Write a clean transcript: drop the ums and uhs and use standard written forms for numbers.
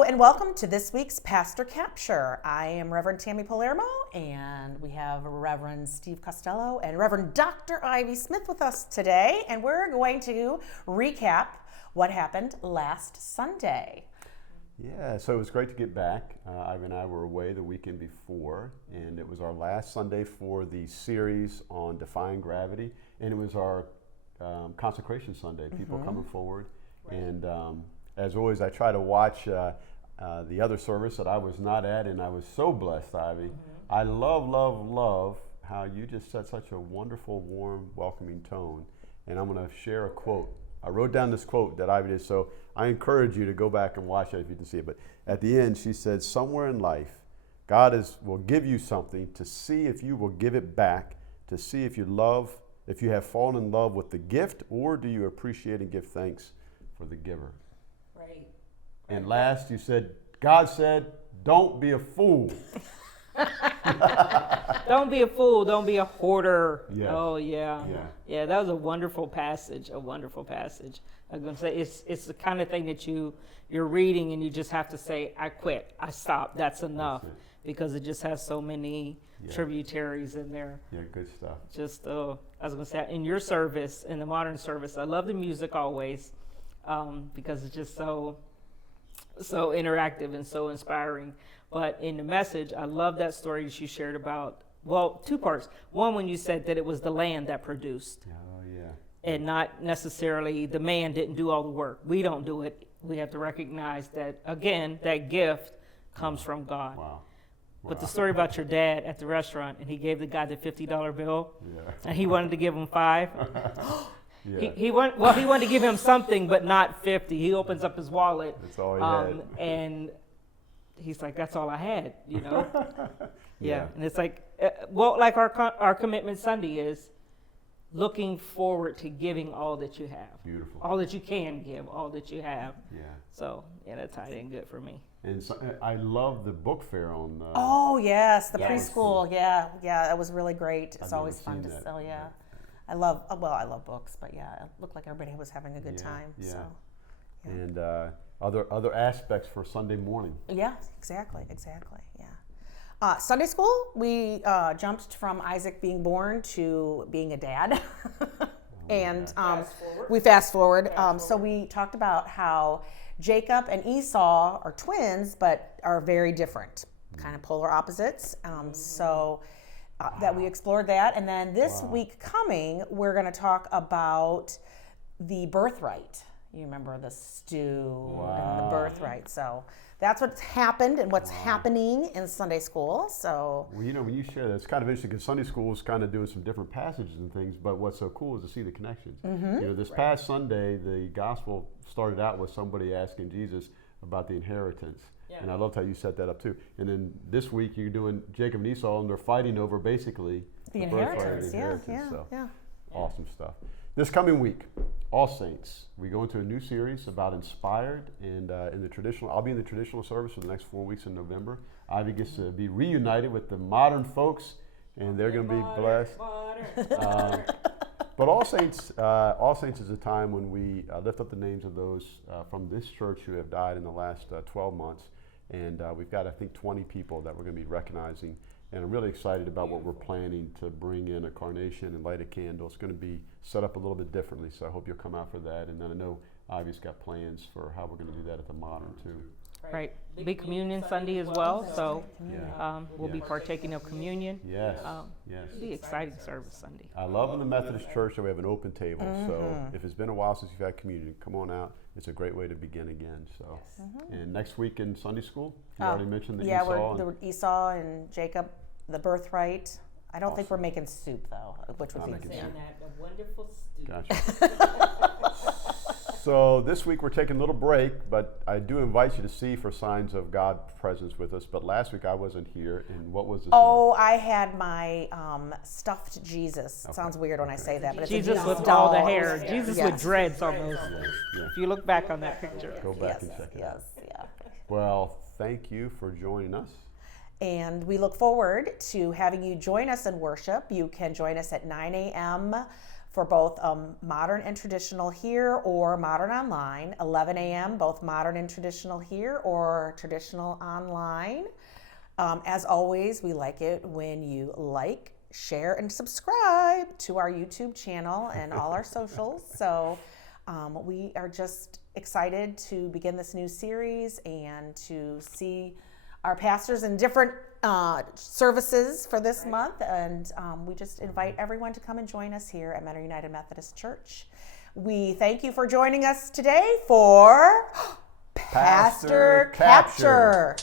Hello and welcome to this week's Pastor Capture. I am Reverend Tammy Palermo, and we have Reverend Steve Costello and Reverend Dr. Ivy Smith with us today, and we're going to recap what happened last Sunday. Yeah, so it was great to get back. Ivy and I were away the weekend before, and it was our last Sunday for the series on Defying Gravity, and it was our Consecration Sunday, people coming forward. Right. And as always, I try to watch the other service that I was not at, and I was so blessed, Ivy. I love how you just set such a wonderful, warm, welcoming tone. And I'm going to share a quote. I wrote down this quote that Ivy did, so I encourage you to go back and watch it if you can see it. But at the end, she said, somewhere in life, God will give you something to see if you will give it back, to see if you have fallen in love with the gift, or do you appreciate and give thanks for the giver. Right. And last, you said, God said, don't be a fool. Don't be a fool. Don't be a hoarder. Yes. Oh, yeah. Yeah, that was a wonderful passage. I'm going to say it's the kind of thing that you're reading and you just have to say, I quit. I stopped. That's enough. Because it just has so many tributaries in there. Yeah, good stuff. Just, I was going to say, in your service, in the modern service, I love the music always because it's just so interactive and so inspiring. But in the message, I love that story that you shared about, well, two parts. One, when you said that it was the land that produced. Oh, yeah. And not necessarily the man didn't do all the work. We don't do it. We have to recognize that, again, that gift comes from God. Wow. But the story about your dad at the restaurant, and he gave the guy the $50 bill, and he wanted to give him $5. Yeah. He wanted to give him something, but not 50. He opens up his wallet. That's all he had. And he's like, that's all I had, you know? Yeah. And it's like, like our Commitment Sunday is looking forward to giving all that you have. Beautiful. All that you can give, all that you have. Yeah. So, yeah, that tied in good for me. And so, I love the book fair on. Oh, yes, the Yes. preschool. Yeah, that was really great. It's I've always never fun seen to that. sell, yeah. I love books, but yeah, it looked like everybody was having a good time. Yeah. So, yeah. And other aspects for Sunday morning. Yeah, exactly, yeah. Sunday school, we jumped from Isaac being born to being a dad. And we fast forward. So we talked about how Jacob and Esau are twins, but are very different, kind of polar opposites. That we explored that. And then this week coming, we're going to talk about the birthright. You remember the stew and the birthright. So that's what's happened and what's happening in Sunday school. So, well, when you share that, it's kind of interesting because Sunday school is kind of doing some different passages and things, but what's so cool is to see the connections. This past Sunday, the gospel started out with somebody asking Jesus about the inheritance. Yeah. And I loved how you set that up too. And then this week you're doing Jacob and Esau, and they're fighting over basically the inheritance. Yeah. Awesome stuff. This coming week, All Saints, we go into a new series about inspired, and I'll be in the traditional service for the next 4 weeks in November. Ivy gets to be reunited with the modern folks, and they're going to be blessed. But All Saints is a time when we lift up the names of those from this church who have died in the last 12 months. And we've got, I think, 20 people that we're going to be recognizing. And I'm really excited about what we're planning to bring in a carnation and light a candle. It's going to be set up a little bit differently, so I hope you'll come out for that. And then I know Ivy's got plans for how we're going to do that at the Modern, too. Right. Big Communion Sunday as well, so we'll be partaking of communion. Yes. It'll be exciting service Sunday. I love in the Methodist Church that we have an open table. So if it's been a while since you've had communion, come on out. It's a great way to begin again. So, and next week in Sunday school, you already mentioned the Esau. Yeah, Esau and Jacob, the birthright. I don't think we're making soup though, which would be A wonderful stew. Gotcha. So this week we're taking a little break, but I do invite you to see for signs of God's presence with us. But last week I wasn't here, and what was the I had my stuffed Jesus. It sounds weird when I say that, but it's Jesus a with doll. all the hair. Jesus with dreads almost. Yeah. If you look back on that picture. Go back and check it out. Yeah. Well, thank you for joining us. And we look forward to having you join us in worship. You can join us at 9 a.m. for both modern and traditional here or modern online. 11 a.m., both modern and traditional here or traditional online. As always, we like it when you like, share, and subscribe to our YouTube channel and all our socials. So we are just excited to begin this new series and to see our pastors in different services for this month. And we just invite everyone to come and join us here at Mentor United Methodist Church. We thank you for joining us today for Pastor Capture.